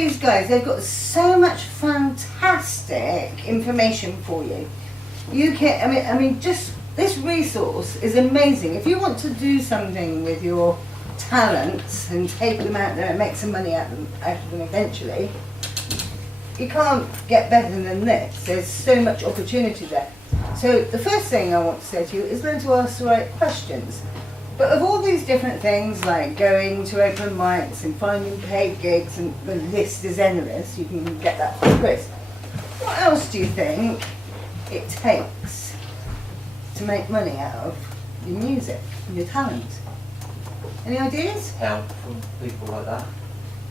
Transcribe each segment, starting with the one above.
these guys, they've got so much fantastic information for you. You can, I mean, just this resource is amazing. If you want to do something with your talents and take them out there and make some money out of them eventually, you can't get better than this. There's so much opportunity there. So the first thing I want to say to you is learn to ask the right questions. But of all these different things, like going to open mics and finding paid gigs, and the list is endless, you can get that from Chris. What else do you think it takes to make money out of your music, your talent? Any ideas? Help from people like that.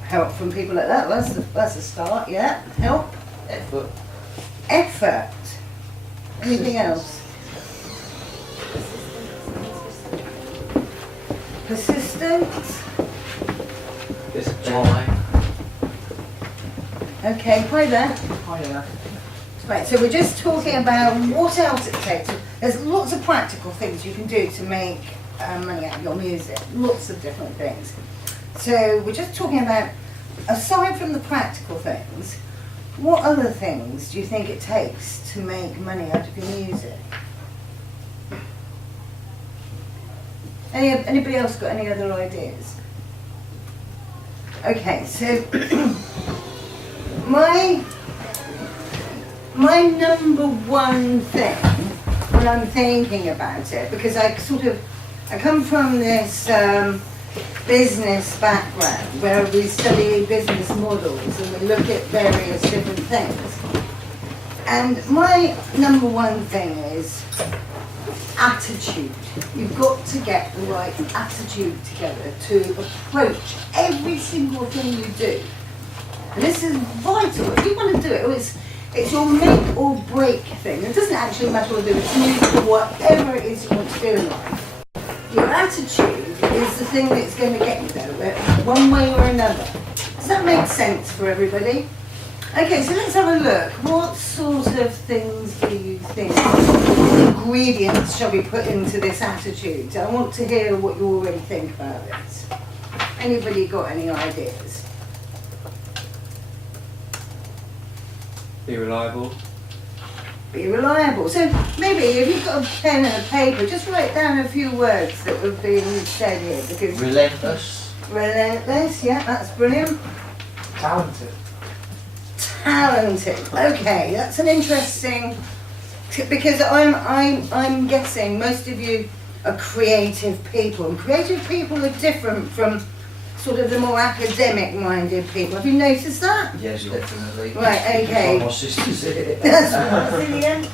Help from people like that, that's a start, yeah. Help. Effort. Effort. Anything else? Persistence. Time. Okay, hi there. Hi there. Right, so we're just talking about what else it takes. There's lots of practical things you can do to make money out of your music. Lots of different things. So we're just talking about, aside from the practical things, what other things do you think it takes to make money out of your music? Anybody else got any other ideas? Okay, so my number one thing when I'm thinking about it, because I come from this business background where we study business models and we look at various different things. And my number one thing is attitude. You've got to get the right attitude together to approach every single thing you do. And this is vital. If you want to do it, it's your make or break thing. It doesn't actually matter whether it's music or whatever it is you want to do in life. Your attitude is the thing that's going to get you there, one way or another. Does that make sense for everybody? Okay, so let's have a look. What sort of things do you think, ingredients shall we put into this attitude? I want to hear what you already think about this. Anybody got any ideas? Be reliable. Be reliable. So maybe if you've got a pen and a paper, just write down a few words that have been said here. Because Relentless. Relentless, yeah, that's brilliant. Talented. Talented. Okay, that's an interesting, because I'm guessing most of you are creative people, and creative people are different from sort of the more academic-minded people. Have you noticed that? Yes, definitely. Right, okay. My sister said it. That's resilient.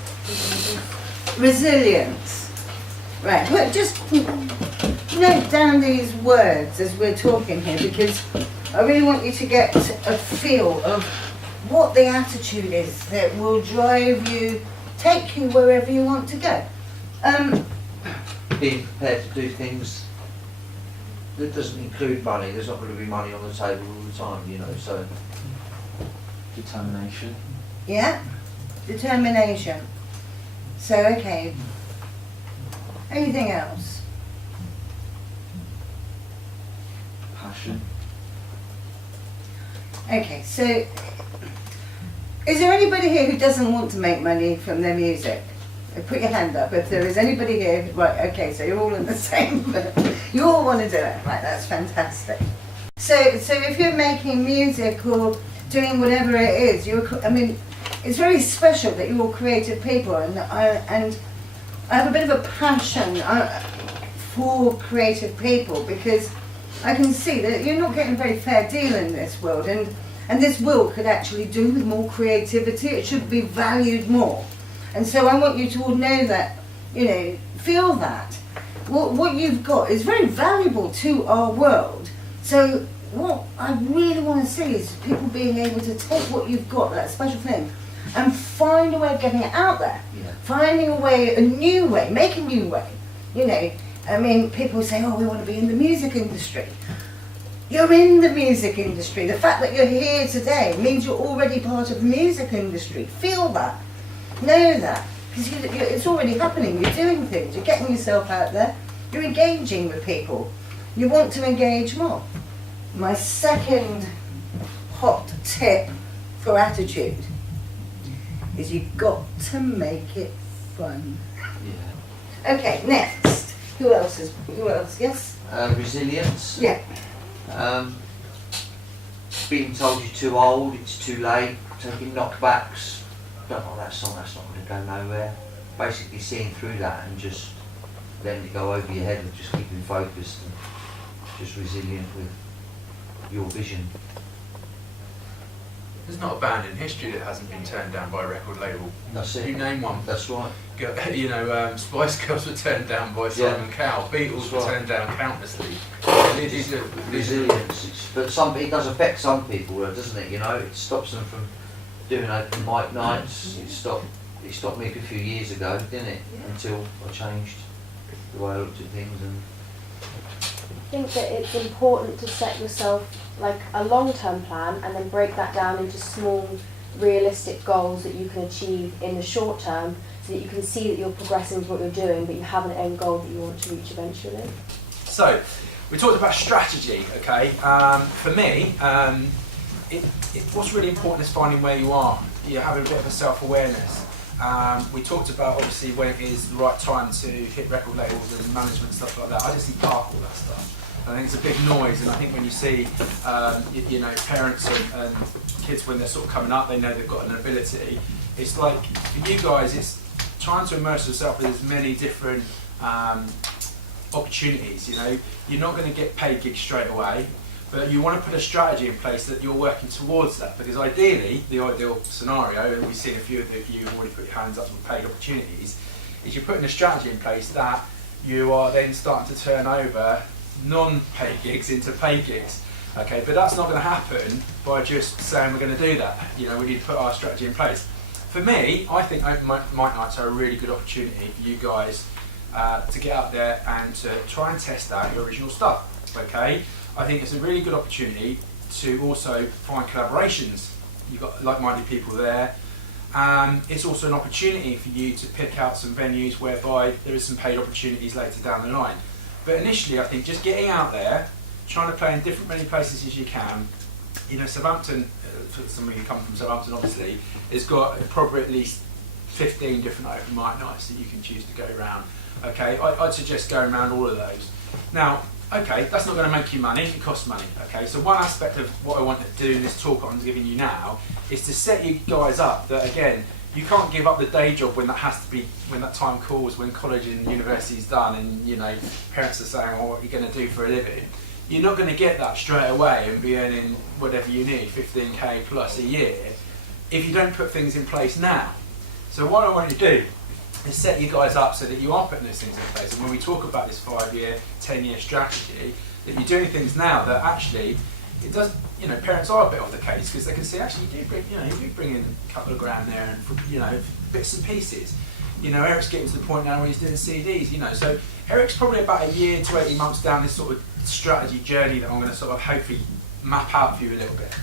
Resilience. Right, well, just note down these words as we're talking here, because I really want you to get a feel of what the attitude is that will drive you, take you wherever you want to go. Being prepared to do things that doesn't include money. There's not going to be money on the table all the time, you know, so. Determination. Yeah, determination. So, okay. Anything else? Passion. Okay, so is there anybody here who doesn't want to make money from their music? Put your hand up if there is anybody here. Right, okay, so you're all in the same, but you all want to do it. Right, that's fantastic. So if you're making music or doing whatever it is, it's very special that you're all creative people, and I have a bit of a passion for creative people, because I can see that you're not getting a very fair deal in this world, and this world could actually do with more creativity. It should be valued more. And so I want you to all know that, feel that. What you've got is very valuable to our world. So what I really want to see is people being able to take what you've got, that special thing, and find a way of getting it out there. Yeah. Finding a way, a new way, make a new way. People say, oh, we want to be in the music industry. You're in the music industry. The fact that you're here today means you're already part of the music industry. Feel that. Know that. Because it's already happening. You're doing things. You're getting yourself out there. You're engaging with people. You want to engage more. My second hot tip for attitude is you've got to make it fun. Yeah. Okay, next. Who else? Yes? Resilience. Yeah. Being told you're too old, it's too late, taking knockbacks. Don't like that song, that's not going to go nowhere. Basically seeing through that and just letting it go over your head and just keeping focused and just resilient with your vision. There's not a band in history that hasn't been turned down by a record label. That's it. You name one. That's right. You know, Spice Girls were turned down by Simon Cowell. Beatles were turned down countlessly. Resilience. But it does affect some people, doesn't it? You know, it stops them from doing open mic nights. It stopped me a few years ago, didn't it? Yeah. Until I changed the way I looked at things. And I think that it's important to set yourself like a long-term plan and then break that down into small, realistic goals that you can achieve in the short term, so that you can see that you're progressing with what you're doing, but you have an end goal that you want to reach eventually. So, we talked about strategy, okay? For me, what's really important is finding where you are. You're having a bit of a self-awareness. We talked about, obviously, when it is the right time to hit record labels and management, stuff like that. I just see park all that stuff. I think it's a big noise, and I think when you see, you know, parents and kids, when they're sort of coming up, they know they've got an ability. It's like, for you guys, it's trying to immerse yourself in as many different opportunities. You know, you're not going to get paid gigs straight away, but you want to put a strategy in place that you're working towards that, because ideally, the ideal scenario, and we've seen a few of you have already put your hands up with paid opportunities, is you're putting a strategy in place that you are then starting to turn over non-paid gigs into paid gigs. Okay, but that's not going to happen by just saying we're going to do that. You know, we need to put our strategy in place. For me, I think open mic nights are a really good opportunity for you guys to get out there and to try and test out your original stuff. Okay, I think it's a really good opportunity to also find collaborations. You've got like-minded people there. It's also an opportunity for you to pick out some venues whereby there is some paid opportunities later down the line. But initially, I think just getting out there, trying to play in many places as you can. You know, Southampton, for some of you come from Southampton obviously, has got probably at least 15 different open mic nights that you can choose to go around. Okay, I'd suggest going around all of those. Now, okay, that's not going to make you money, it costs money. Okay, so one aspect of what I want to do in this talk I'm giving you now is to set you guys up that, again, you can't give up the day job when that has to be, when that time calls, when college and university is done and, you know, parents are saying, well, what are you going to do for a living? You're not going to get that straight away and be earning whatever you need, 15k plus a year, if you don't put things in place now. So what I want you to do is set you guys up so that you are putting those things in place. And when we talk about this 5-year, 10-year strategy, that you're doing things now that actually, it does, you know, parents are a bit off the case because they can see actually you do bring in a couple of grand there and, you know, bits and pieces. You know, Eric's getting to the point now where he's doing CDs, you know, so Eric's probably about a year to 18 months down this sort of strategy journey that I'm going to sort of hopefully map out for you a little bit.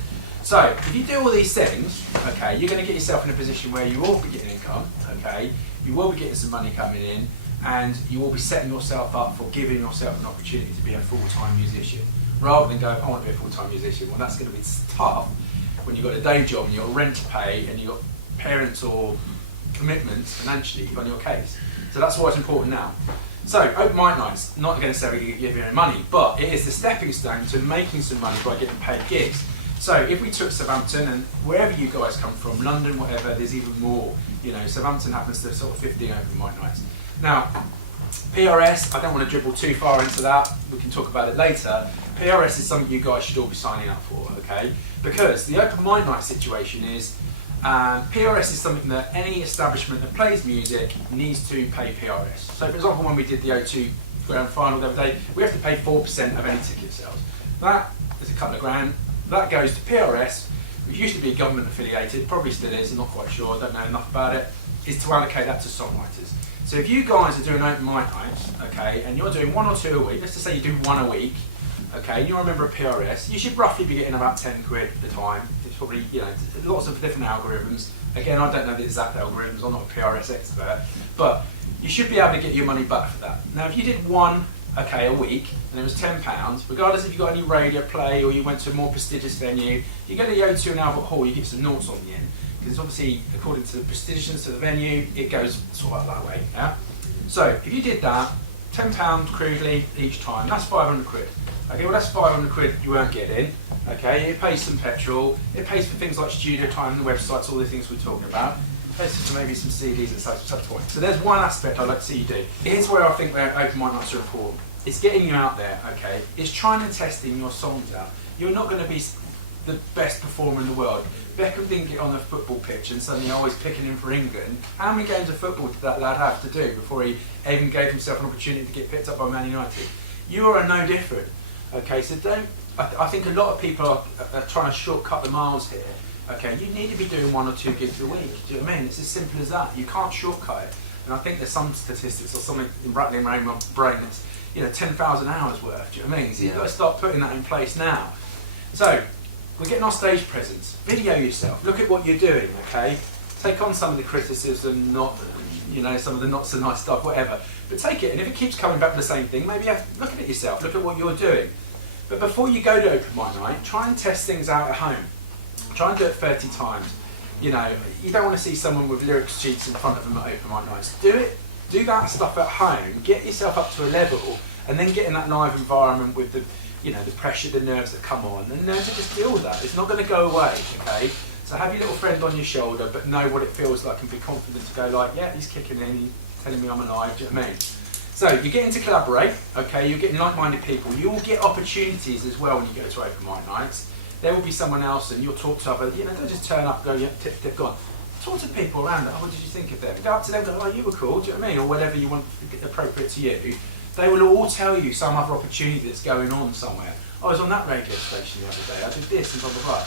So, if you do all these things, okay, you're going to get yourself in a position where you will be getting income, okay, you will be getting some money coming in, and you will be setting yourself up for giving yourself an opportunity to be a full-time musician. Rather than go, I want to be a full-time musician, well that's going to be tough when you've got a day job and you've got rent to pay and you've got parents or commitments financially on your case. So that's why it's important now. So, open mic nights, not going to necessarily give you any money, but it is the stepping stone to making some money by getting paid gigs. So, if we took Southampton and wherever you guys come from, London, whatever, there's even more. You know, Southampton happens to sort of 15 open mic nights. Now, PRS, I don't want to dribble too far into that, we can talk about it later. PRS is something you guys should all be signing up for, okay? Because the open mic night situation is, PRS is something that any establishment that plays music needs to pay PRS. So for example, when we did the O2 Grand Final the other day, we have to pay 4% of any ticket sales. That is a couple of grand. That goes to PRS, which used to be government affiliated, probably still is, I'm not quite sure, I don't know enough about it, is to allocate that to songwriters. So if you guys are doing open mic nights, okay, and you're doing 1 or 2 a week, let's just say you do 1 a week, okay, and you're a member of PRS, you should roughly be getting about 10 quid at the time. It's probably, you know, lots of different algorithms. Again, I don't know the exact algorithms, I'm not a PRS expert, but you should be able to get your money back for that. Now, if you did 1 okay, a week, and it was £10, regardless if you got any radio play or you went to a more prestigious venue, you go to the O2 and Albert Hall, you get some noughts on the end. Because obviously, according to the prestigiousness of the venue, it goes sort of that way. Yeah? So if you did that, £10 crudely each time, that's 500 quid. Okay, well that's 500 quid you weren't getting. Okay, it pays some petrol, it pays for things like studio time, the websites, all the things we're talking about. It pays for maybe some CDs at some point. So there's one aspect I'd like to see you do. Here's where I think where open mic nights are important. It's getting you out there, okay? It's trying and testing your songs out. You're not going to be the best performer in the world. Beckham didn't get on a football pitch and suddenly always picking him for England. How many games of football did that lad have to do before he even gave himself an opportunity to get picked up by Man United? You are no different. Okay, so don't. I think a lot of people are trying to shortcut the miles here. Okay, you need to be doing 1 or 2 gigs a week. Do you know what I mean? It's as simple as that. You can't shortcut it. And I think there's some statistics or something rattling around my brain that's 10,000 hours worth. Do you know what I mean? So you've got to start putting that in place now. So we're getting our stage presence. Video yourself. Look at what you're doing. Okay, take on some of the criticism, not some of the not so nice stuff, whatever. But take it, and if it keeps coming back to the same thing, maybe look at it yourself. Look at what you're doing. But before you go to open mic night, try and test things out at home. Try and do it 30 times. You don't want to see someone with lyrics sheets in front of them at open mic nights. Do that stuff at home. Get yourself up to a level, and then get in that live environment with the pressure, the nerves that come on, and learn to just deal with that. It's not going to go away, okay? So have your little friend on your shoulder, but know what it feels like and be confident to go like, yeah, he's kicking in, he's telling me I'm alive, do you know what I mean? So you're getting to collaborate, okay? You're getting like-minded people. You will get opportunities as well when you go to open mic nights. There will be someone else, and you'll talk to other. Don't just turn up, and go, yeah, tip, gone. Talk to people around it. Oh, what did you think of them? Go up to them, go, oh, you were cool. Do you know what I mean? Or whatever you want appropriate to you. They will all tell you some other opportunity that's going on somewhere. I was on that radio station the other day. I did this and blah blah blah.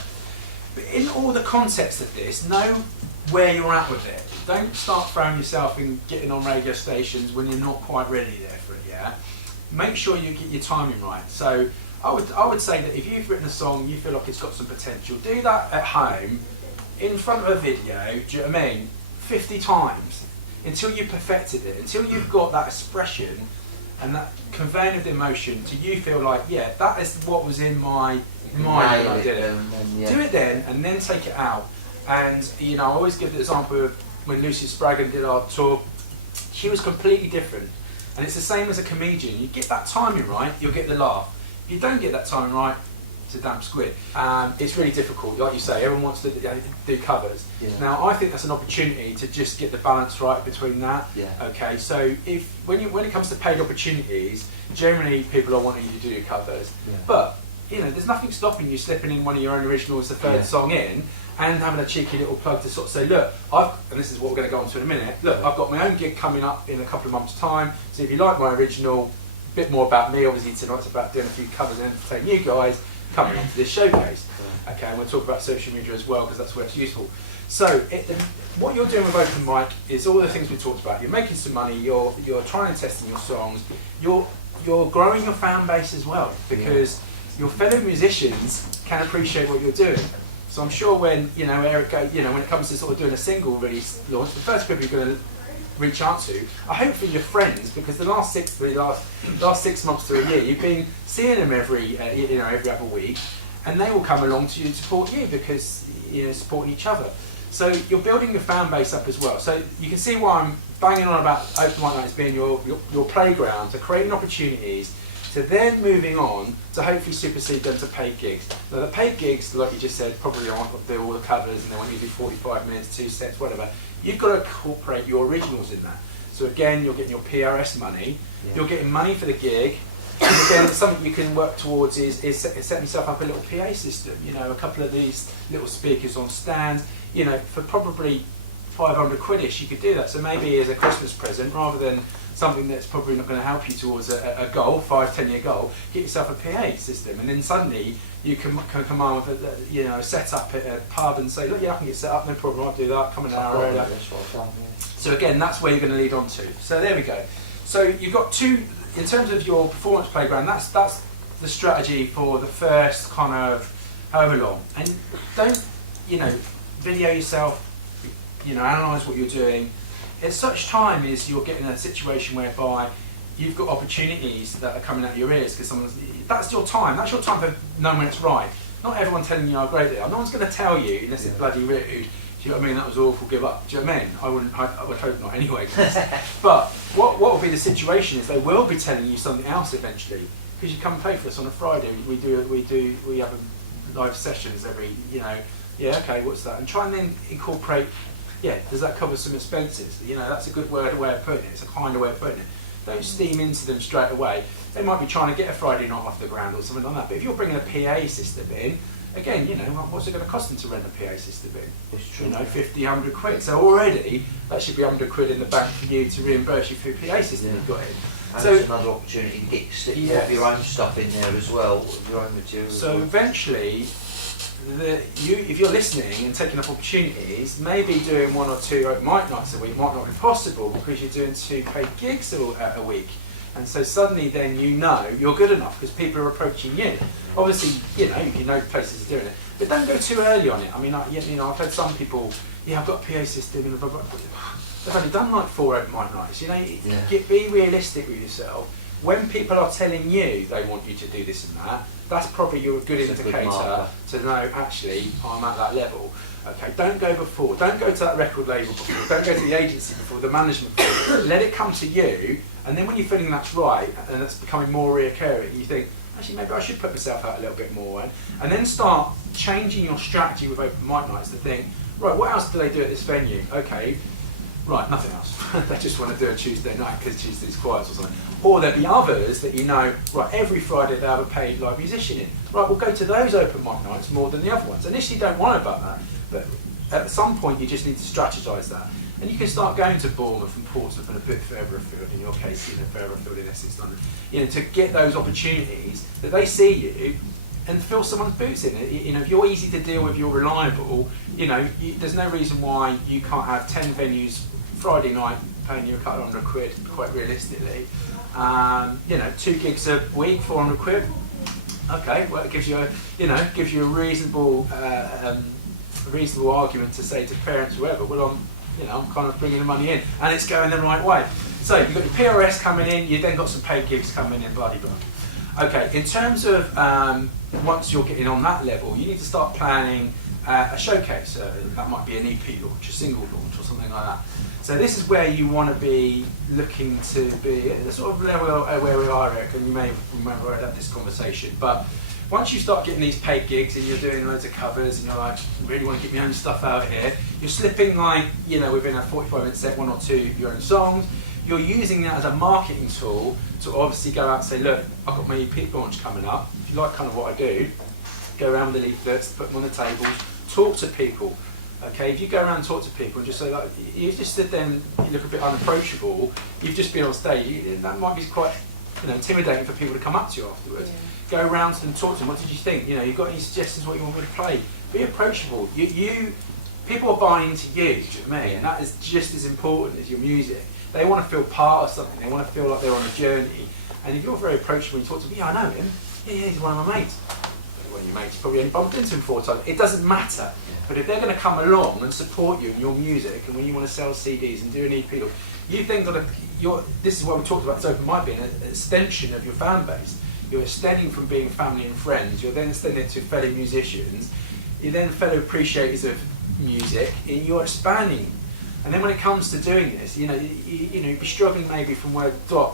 But in all the context of this, know where you're at with it. Don't start throwing yourself in getting on radio stations when you're not quite ready there for it. Yeah. Make sure you get your timing right. So I would say that if you've written a song, you feel like it's got some potential, do that at home, in front of a video. Do you know what I mean? 50 times until you perfected it, until you've got that expression and that conveying of the emotion. To you feel like, yeah, that is what was in my mind when I did it. Do it then, and then take it out. And I always give the example of when Lucy Spraggan did our tour. She was completely different, and it's the same as a comedian. You get that timing right, you'll get the laugh. If you don't get that timing right, it's a damp squid. It's really difficult, like you say. Everyone wants to do covers. Yeah. Now, I think that's an opportunity to just get the balance right between that. Yeah. Okay, so when it comes to paid opportunities, generally people are wanting you to do covers. Yeah. But there's nothing stopping you slipping in one of your own originals, the third song in, and having a cheeky little plug to sort of say, look, and this is what we're going to go on to in a minute. Look, I've got my own gig coming up in a couple of months' time. So if you like my original, a bit more about me. Obviously tonight's about doing a few covers and entertaining you guys coming onto this showcase. Okay, and we'll talk about social media as well because that's where it's useful. So what you're doing with open mic is all the things we talked about. You're making some money. You're trying and testing your songs. You're growing your fan base as well because your fellow musicians can appreciate what you're doing. So I'm sure when Eric, when it comes to sort of doing a single release launch, the first people you're going to reach out to are hopefully your friends, because the last 6 months to a year you've been seeing them every other week, and they will come along to you to support you because supporting each other. So you're building your fan base up as well. So you can see why I'm banging on about open mic nights being your playground to creating opportunities, to then moving on to hopefully supersede them to paid gigs. Now the paid gigs, like you just said, probably aren't do all the covers and they want you to do 45 minutes, 2 sets, whatever. You've got to incorporate your originals in that. So again, you're getting your PRS money, you're getting money for the gig, and again, something you can work towards is setting yourself up a little PA system, a couple of these little speakers on stands, for probably 500 quid-ish, you could do that. So maybe as a Christmas present, rather than something that's probably not going to help you towards a goal, 5-10 year goal, get yourself a PA system, and then suddenly you can come on with a set up at a pub and say, look, I can get set up, no problem, I'll do that, come an hour earlier. So again, that's where you're going to lead on to. So there we go. So you've got two, in terms of your performance playground, that's the strategy for the first kind of however long. And don't, video yourself, analyse what you're doing. At such time as you're getting a situation whereby you've got opportunities that are coming out your ears because that's your time. That's your time for knowing when it's right. Not everyone telling you how great they are. No one's going to tell you unless it's bloody rude. Do you know what I mean? That was awful. Give up. Do you know what I mean? I would hope not anyway. But what will be the situation is they will be telling you something else eventually because you come and play for us on a Friday. We have a live sessions every okay, what's that? And try and then incorporate. Yeah, does that cover some expenses? That's a good way of putting it. It's a kinder way of putting it. Don't steam into them straight away. They might be trying to get a Friday night off the ground or something like that. But if you're bringing a PA system in, again, what's it going to cost them to rent a PA system in? It's true. 50, 100 quid. So already that should be 100 quid in the bank for you to reimburse you for your PA system you've got in. And So it's another opportunity to get slip more of your own stuff in there as well, your own material. So eventually, if you're listening and taking up opportunities, maybe doing 1 or 2 open mic nights a week might not be possible because you're doing 2 paid gigs a week. And so suddenly then you're good enough because people are approaching you. Obviously, you know places are doing it. But don't go too early on it. I mean, I've had some people, I've got a PA system and blah, blah, blah. They've only done like 4 open mic nights. Be realistic with yourself. When people are telling you they want you to do this and that, that's probably a good indicator to know, actually, I'm at that level. Okay, don't go before. Don't go to that record label before. Don't go to the agency before, the management before. Let it come to you, and then when you're feeling that's right, and that's becoming more reoccurring, you think, actually, maybe I should put myself out a little bit more. And then start changing your strategy with open mic nights to think, right, what else do they do at this venue? Okay, right, nothing else. They just want to do a Tuesday night because Tuesday's quiet or something. Or there'll be others that right, every Friday they have a paid live musician in. Right, we'll go to those open mic nights more than the other ones. Initially, don't worry about that, but at some point you just need to strategise that. And you can start going to Bournemouth and Portsmouth and a bit further afield, in your case, further afield in Essex, London, to get those opportunities that they see you and fill someone's boots in. If you're easy to deal with, you're reliable, there's no reason why you can't have 10 venues Friday night paying you a couple hundred quid, quite realistically. 2 gigs a week, 400 quid. Okay, well, it gives you a reasonable argument to say to parents, whoever, well, I'm kind of bringing the money in, and it's going the right way. So you've got your PRS coming in, you've then got some paid gigs coming in, bloody blah. Okay, in terms of once you're getting on that level, you need to start planning a showcase. That might be an EP launch, a single launch, or something like that. So this is where you want to be looking to be at the sort of level where we are, Eric, and you may remember had this conversation, but once you start getting these paid gigs and you're doing loads of covers and you're like, really want to get my own stuff out here, you're slipping within a 45-minute set, 1 or 2 of your own songs. You're using that as a marketing tool to obviously go out and say, look, I've got my EP launch coming up. If you like kind of what I do, go around with the leaflets, put them on the tables, talk to people. Okay, if you go around and talk to people and just say, like, you just sit there and you look a bit unapproachable, you've just been on stage, that might be quite intimidating for people to come up to you afterwards. Yeah. Go around and talk to them, what did you think? You've got any suggestions what you want me to play? Be approachable. People are buying into you, do you know what I mean? And that is just as important as your music. They want to feel part of something, they want to feel like they're on a journey. And if you're very approachable and you talk to them, I know him, he's one of my mates. One of your mates, you probably only bumped into him 4 times. It doesn't matter. But if they're going to come along and support you in your music, and when you want to sell CDs and do an EP, you think that this is what we talked about, this open mic being an extension of your fan base. You're extending from being family and friends, you're then extending to fellow musicians, you're then fellow appreciators of music, and you're expanding. And then when it comes to doing this, you'd be struggling maybe from where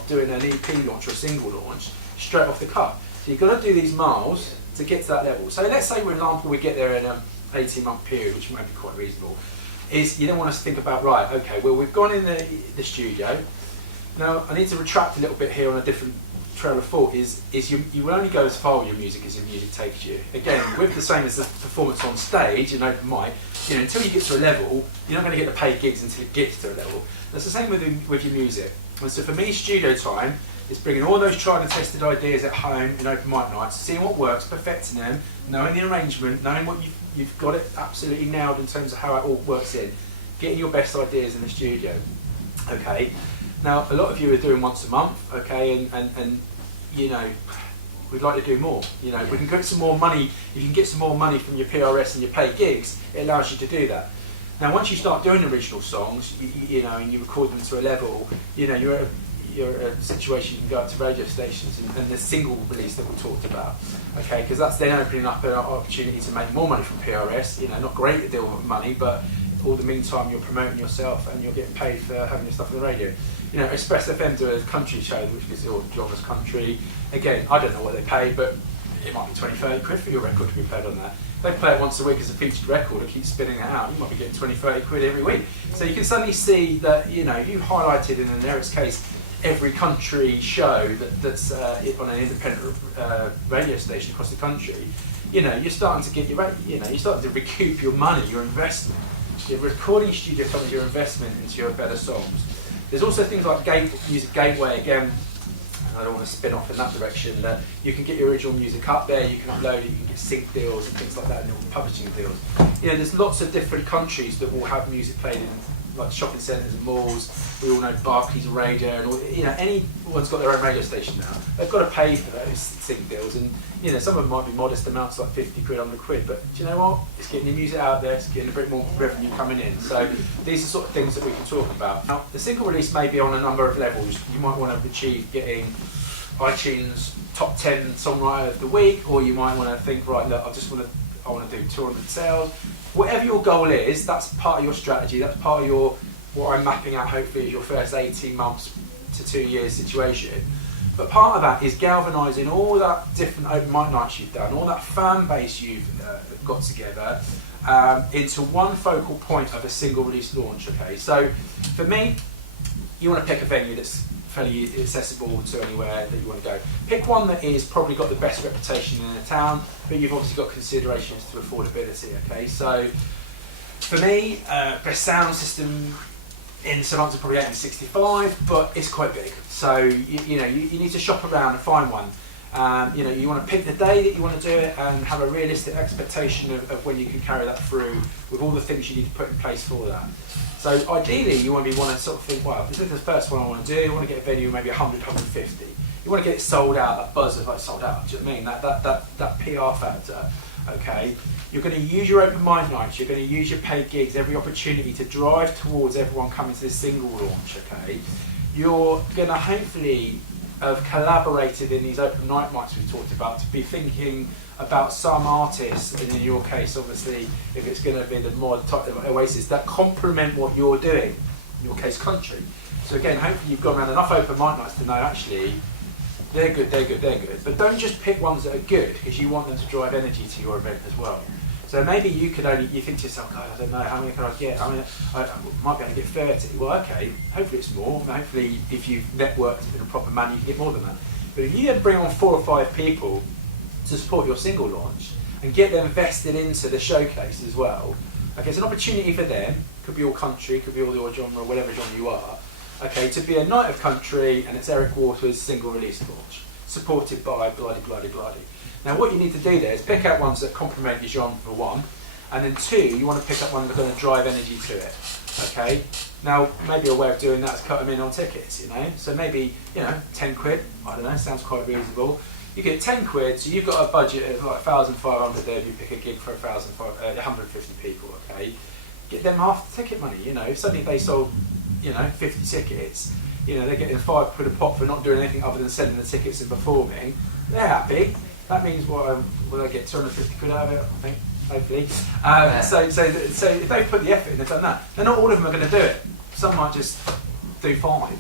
doing an EP launch or a single launch straight off the cuff. So you've got to do these miles to get to that level. So let's say, for example, we get there in an 18-month period, which might be quite reasonable, is you don't want us to think about, right, okay, well, we've gone in the studio. Now, I need to retract a little bit here on a different trail of thought, is you will only go as far with your music as your music takes you. Again, with the same as the performance on stage in open mic, until you get to a level, you're not going to get the paid gigs until it gets to a level. That's the same with your music. And so for me, studio time is bringing all those tried and tested ideas at home in open mic nights, seeing what works, perfecting them, knowing the arrangement, knowing what you've got it absolutely nailed in terms of how it all works in, getting your best ideas in the studio. Okay. Now, a lot of you are doing once a month, okay, and we'd like to do more. If we can get some more money, if you can get some more money from your PRS and your paid gigs, it allows you to do that. Now, once you start doing original songs, and you record them to a level, you're in a situation you can go up to radio stations and the single release that we talked about, okay, because that's then opening up an opportunity to make more money from PRS. You know, not great a deal of money, but all the meantime you're promoting yourself and you're getting paid for having your stuff on the radio. You know, Express FM do a country show which is all genres country. Again, I don't know what they pay, but it might be 20, 30 quid for your record to be played on that. They play it once a week as a featured record and keep spinning it out. You might be getting 20, 30 quid every week. So you can suddenly see that, you know, you highlighted in an Eric's case every country show that's on an independent radio station across the country. You know, you're starting to get you're starting to recoup your money, your investment. Your recording studio becomes your investment into your better songs. There's also things like Music Gateway, again, I don't want to spin off in that direction, that you can get your original music up there, you can upload it, you can get sync deals and things like that, and publishing deals. You know, there's lots of different countries that will have music played in, like shopping centres and malls. We all know Barclays Radio, and all, you know, anyone's got their own radio station now. They've got to pay for those sync deals, and you know, some of them might be modest amounts, like 50 quid, 100 quid, but do you know what? It's getting the music out there, it's getting a bit more revenue coming in. So these are sort of things that we can talk about. Now, the single release may be on a number of levels. You might want to achieve getting iTunes top 10 songwriter of the week, or you might want to think, right, look, I want to do 200 sales. Whatever your goal is, that's part of your strategy, that's part of your, what I'm mapping out hopefully is your first 18 months to 2 years situation. But part of that is galvanising all that different open mic nights you've done, all that fan base you've got together into one focal point of a single release launch, okay? So for me, you want to pick a venue that's fairly accessible to anywhere that you want to go. Pick one that is probably got the best reputation in the town, but you've obviously got considerations to affordability, okay? So for me, best sound system in St Answer probably 1865, but it's quite big. So you need to shop around and find one. You know, you want to pick the day that you want to do it and have a realistic expectation of when you can carry that through with all the things you need to put in place for that. So ideally you want to sort of think, well, this is the first one I want to do, I want to get a venue maybe 100, 150. You want to get it sold out, that buzz of like sold out, do you know what I mean? That PR factor, okay? You're going to use your open mic nights, you're going to use your paid gigs, every opportunity to drive towards everyone coming to this single launch, okay? You're going to hopefully have collaborated in these open night mics we talked about to be thinking about some artists, and in your case obviously if it's going to be the more type of Oasis that complement what you're doing, in your case country. So again, hopefully you've gone around enough open mic nights to know actually they're good, but don't just pick ones that are good because you want them to drive energy to your event as well. So maybe you think to yourself, God, I don't know, how many can I get? I mean, I might be able to get 30. Well, okay, hopefully it's more. Hopefully if you've networked in a proper manner, you can get more than that. But if you then bring on 4 or 5 people to support your single launch and get them vested into the showcase as well, okay, it's an opportunity for them, could be all country, could be all your genre, whatever genre you are, okay, to be a night of country and it's Eric Waters' single release launch, supported by bloody. Now what you need to do there is pick out ones that complement your genre for one, and then 2, you want to pick up ones that are going to drive energy to it, okay? Now maybe a way of doing that is cut them in on tickets, you know? So maybe, 10 quid, I don't know, sounds quite reasonable. You get 10 quid, so you've got a budget of like 1,500 there if you pick a gig for 150 people, okay? Get them half the ticket money, If suddenly they sold, 50 tickets, they're getting 5 quid a pop for not doing anything other than selling the tickets and performing. They're happy. That means will they get 250 quid out of it, I think, hopefully. So if they put the effort in, they've done that. Then not all of them are going to do it. Some might just do 5,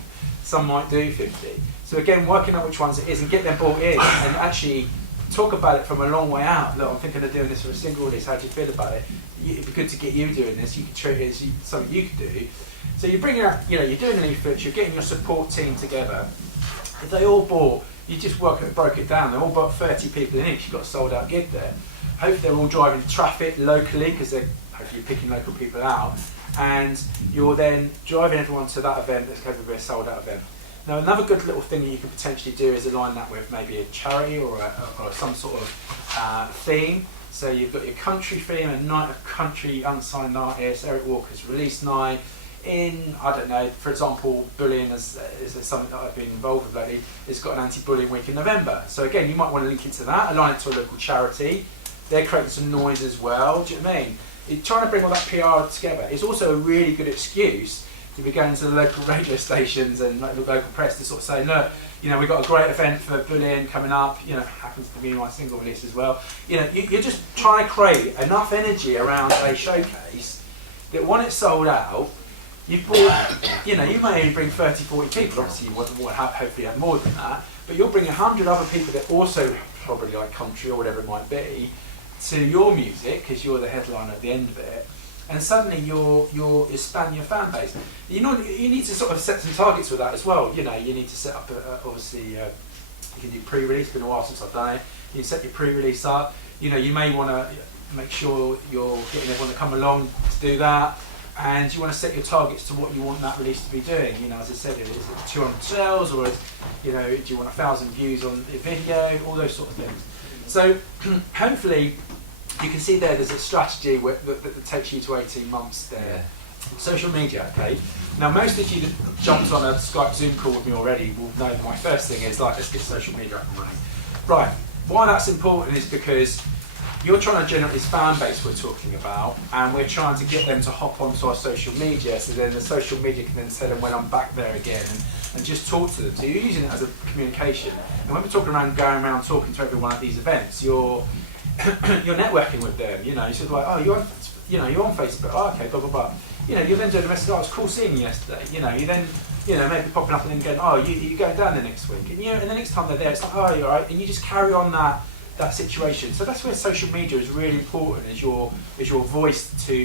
some might do 50. So again, working out which ones it is and get them bought in and actually talk about it from a long way out. Look, I'm thinking of doing this for a single release, how do you feel about it? It'd be good to get you doing this, you could treat it as something you could do. So you bring out, you're doing an e-footage, you're getting your support team together. If they all bought, you just broke it down, they all bought 30 people in each, you've got a sold out gig there. Hopefully they're all driving traffic locally, because hopefully you're picking local people out, and you're then driving everyone to that event that's going to be a sold out event. Now another good little thing that you can potentially do is align that with maybe a charity or some sort of theme. So you've got your country theme, a night of country unsigned artists, Eric Walker's release night. In, I don't know, for example, bullying is something that I've been involved with lately. It's got an anti-bullying week in November. So again, you might want to link into that, align it to a local charity. They're creating some noise as well, do you know what I mean? Trying to bring all that PR together is also a really good excuse to be going to the local radio stations and like, the local press to sort of say, look, you know, we've got a great event for bullying coming up, you know, happens to be my single release as well. You know, you're just trying to create enough energy around a showcase that when it's sold out, you've brought, you know, you may only bring 30, 40 people, obviously you want hopefully have more than that, but you'll bring 100 other people that also probably like country or whatever it might be to your music, because you're the headliner at the end of it, and suddenly you're expanding your fan base. You know, you need to sort of set some targets with that as well. You know, you need to set up, obviously, you can do pre-release, it's been a while since I've done it. You set your pre-release up. You know, you may want to make sure you're getting everyone to come along to do that, and you want to set your targets to what you want that release to be doing. You know, as I said, is it 200 sales, or you know, do you want 1,000 views on the video, all those sort of things. So hopefully you can see there's a strategy that takes you to 18 months there. Yeah. Social media, okay. Now most of you that jumped on a Skype Zoom call with me already will know that my first thing is like, let's get social media up and running. Right, why that's important is because you're trying to generate this fan base we're talking about, and we're trying to get them to hop onto our social media, so then the social media can then tell them when I'm back there again and just talk to them. So you're using it as a communication. And when we're talking around going around talking to everyone at these events, you're networking with them. You know, you're sort of like, oh, you're on Facebook. Oh, okay, blah blah blah. You know, you're then doing the message. Oh, it was cool seeing you yesterday. You know, you then, you know, maybe popping up and then going, oh, you going down there next week, and you know, and the next time they're there, it's like, oh, you're right, and you just carry on that situation. So that's where social media is really important, as your voice to,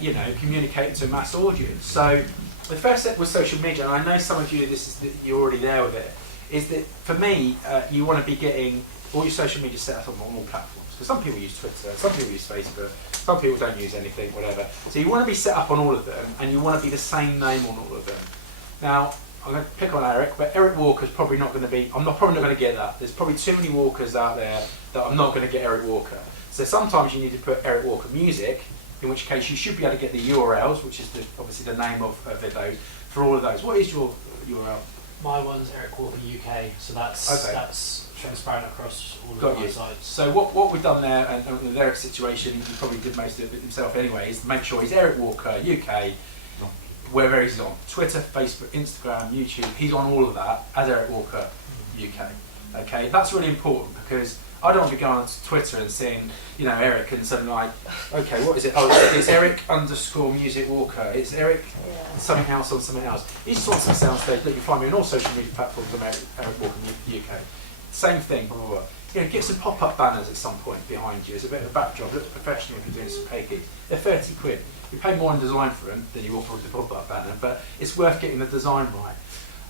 you know, communicate to a mass audience. So the first step with social media, and I know some of you, you're already there with it, is that for me, you want to be getting all your social media set up on all platforms. Because some people use Twitter, some people use Facebook, some people don't use anything, whatever. So you want to be set up on all of them, and you want to be the same name on all of them. Now, I'm going to pick on Eric, but Eric Walker's probably not going to be, probably not going to get that. There's probably too many Walkers out there that I'm not going to get Eric Walker. So sometimes you need to put Eric Walker Music, in which case you should be able to get the URLs, which is obviously the name of those, for all of those. What is your URL? My one's Eric Walker UK, so that's transparent across all of my sites. So what we've done there, and with Eric's situation, he probably did most of it himself anyway, is to make sure he's Eric Walker UK, wherever he's on. Twitter, Facebook, Instagram, YouTube, he's on all of that as Eric Walker UK. Okay, that's really important, because I don't want to be going on to Twitter and seeing, you know, Eric and something like, okay, what is it? Oh, it's Eric_Music Walker. It's Eric something else on something else. He just wants to sound stage. Look, you find me on all social media platforms. I'm Eric Walker UK. Same thing, blah blah blah. You know, get some pop-up banners at some point behind you as a bit of a backdrop. Looks professional if you're doing some paid gigs. They're 30 quid. You pay more in design for them than you will for the pop-up banner, but it's worth getting the design right.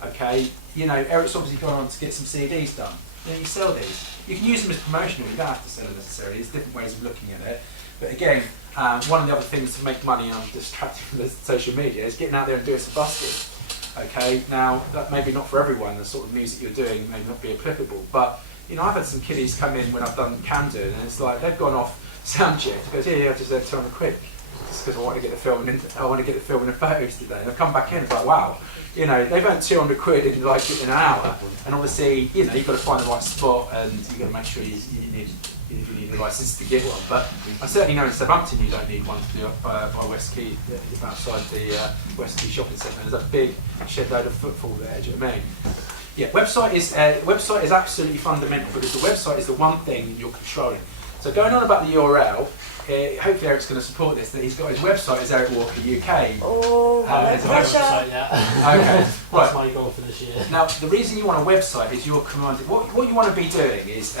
Okay, you know, Eric's obviously gone on to get some CDs done. You know, you sell these. You can use them as promotional, you don't have to sell them necessarily. There's different ways of looking at it. But again, one of the other things to make money on distracting from the social media is getting out there and doing some busking. Okay, now that maybe not for everyone, the sort of music you're doing may not be applicable, but you know, I've had some kiddies come in when I've done Camden, and it's like they've gone off sound check. It goes, yeah, I just had 200 quid. Just because I want to get the film and the photos today. And I've come back in, it's like, wow, you know, they've earned 200 quid in like in an hour, and obviously, you know, you've got to find the right spot, and you've got to make sure you need a license to get one. But I certainly know in Southampton you don't need one to do up by West Quay, outside the West Quay shopping centre. There's a big shed load of footfall there, do you know what I mean? Yeah, website is absolutely fundamental, because the website is the one thing you're controlling. So going on about the URL, hopefully Eric's going to support this, that he's got his website is Eric Walker UK. Oh, pressure. Okay, That's my goal for this year. Now, the reason you want a website is you're commanded, what you want to be doing is,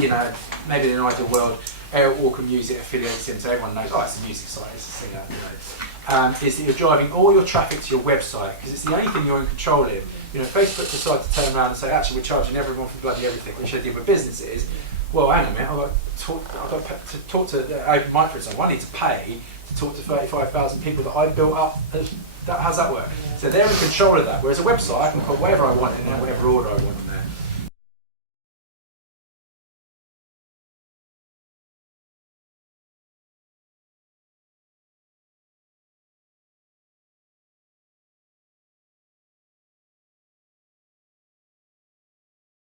you know, maybe in an ideal world, Eric Walker Music affiliates him, so everyone knows, oh, it's a music site, it's a singer, you know. Is that you're driving all your traffic to your website, because it's the only thing you're in control of. You know, Facebook decides to turn around and say, actually, we're charging everyone for bloody everything, which they do with businesses. Well, hang on a minute, I've got to talk to the open mic, for example. I need to pay to talk to 35,000 people that I built up. How's that work? So they're in control of that. Whereas a website, I can put whatever I want in there, whatever order I want in there.